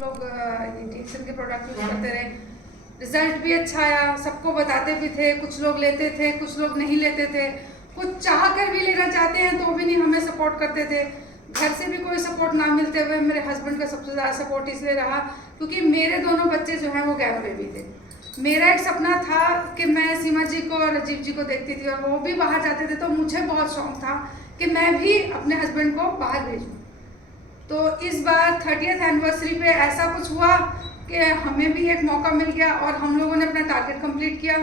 लोग इंजेक्शन के product use करते रहे, रिजल्ट भी अच्छा आया, सबको बताते भी थे, कुछ लोग लेते थे, कुछ लोग नहीं लेते थे, कुछ चाह कर भी लेना चाहते हैं तो भी नहीं हमें सपोर्ट करते थे। घर से भी कोई सपोर्ट ना मिलते हुए मेरे हस्बैंड का सबसे ज़्यादा सपोर्ट इसलिए रहा क्योंकि मेरे दोनों बच्चे जो हैं वो गैर बेबी थे। मेरा एक सपना था कि मैं सीमा जी को और राजीव जी को देखती थी और वो भी बाहर जाते थे, तो मुझे बहुत शौक था कि मैं भी अपने हस्बैंड को बाहर भेजूं। तो इस बार 30th एनिवर्सरी पे ऐसा कुछ हुआ कि हमें भी एक मौका मिल गया और हम लोगों ने अपना टारगेट कंप्लीट किया।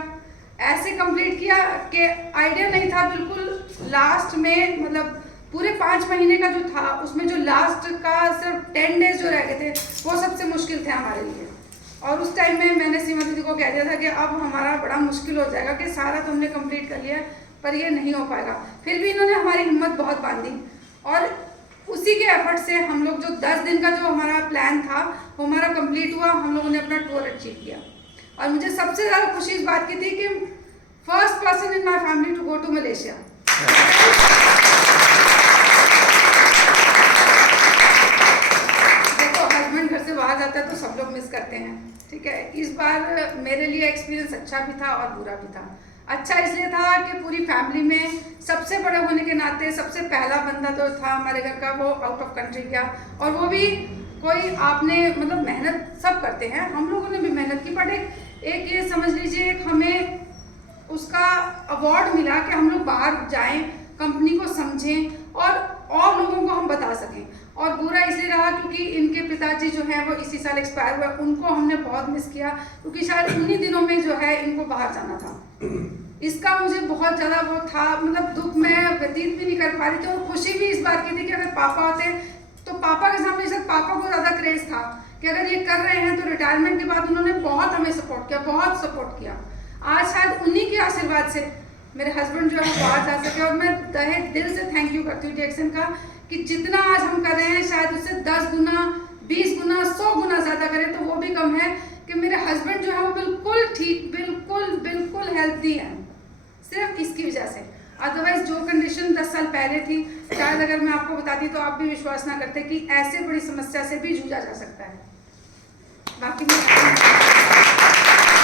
ऐसे कंप्लीट किया कि आइडिया नहीं था बिल्कुल लास्ट में, मतलब पूरे 5 महीने का जो था उसमें जो लास्ट का सिर्फ 10 डेज जो रह गए थे वो सबसे मुश्किल थे हमारे लिए। और उस टाइम में मैंने सीमा दीदी को कह दिया था कि अब हमारा बड़ा मुश्किल हो जाएगा कि सारा तो हमने कंप्लीट कर लिया पर ये नहीं हो पाएगा। फिर भी इन्होंने हमारी हिम्मत बहुत बांधी और उसी के एफर्ट से हम लोग जो 10 दिन का जो हमारा प्लान था वो हमारा कंप्लीट हुआ। हम लोगों ने अपना टूर अचीव किया और मुझे सबसे ज़्यादा खुशी इस बात की थी कि first person in my family to go to Malaysia. देखो हस्बैंड घर से बाहर जाता है तो सब लोग मिस करते हैं, ठीक है। इस बार मेरे लिए एक्सपीरियंस अच्छा भी था और बुरा भी था। अच्छा इसलिए था कि पूरी फैमिली में सबसे बड़े होने के नाते सबसे पहला बंदा जो था हमारे घर का वो आउट ऑफ कंट्री गया, और वो भी कोई आपने मतलब मेहनत सब करते हैं, हम लोगों ने भी मेहनत की, बट एक ये समझ लीजिए एक हमें उसका अवार्ड मिला कि हम लोग बाहर जाएं, कंपनी को समझें और लोगों को हम बता सकें। और बुरा इसलिए रहा क्योंकि इनके पिताजी जो हैं वो इसी साल एक्सपायर हुए, उनको हमने बहुत मिस किया क्योंकि शायद उन्हीं दिनों में जो है इनको बाहर जाना था। इसका मुझे बहुत ज़्यादा वो था, मतलब दुख मैं व्यतीत भी नहीं कर पा रही थी और खुशी भी इस बात की थी कि अगर पापा होते तो पापा के सामने शायद पापा को ज़्यादा क्रेज था कि अगर ये कर रहे हैं तो रिटायरमेंट के बाद उन्होंने बहुत हमें सपोर्ट किया, बहुत सपोर्ट किया। आज शायद उन्हीं के आशीर्वाद से मेरे हस्बैंड जो है वो बाहर जा सके और मैं तहे दिल से थैंक यू करती हूँ डिएक्सन का कि जितना आज हम कर रहे हैं शायद उससे 10 गुना 20 गुना 100 गुना ज़्यादा करें तो वो भी कम है कि मेरे हस्बैंड जो है वो बिल्कुल ठीक, बिल्कुल हेल्थी है, सिर्फ इसकी वजह से। अदरवाइज जो कंडीशन 10 साल पहले थी शायद अगर मैं आपको बताती तो आप भी विश्वास ना करते कि ऐसे बड़ी समस्या से भी जूझा जा सकता है। बाकी मैं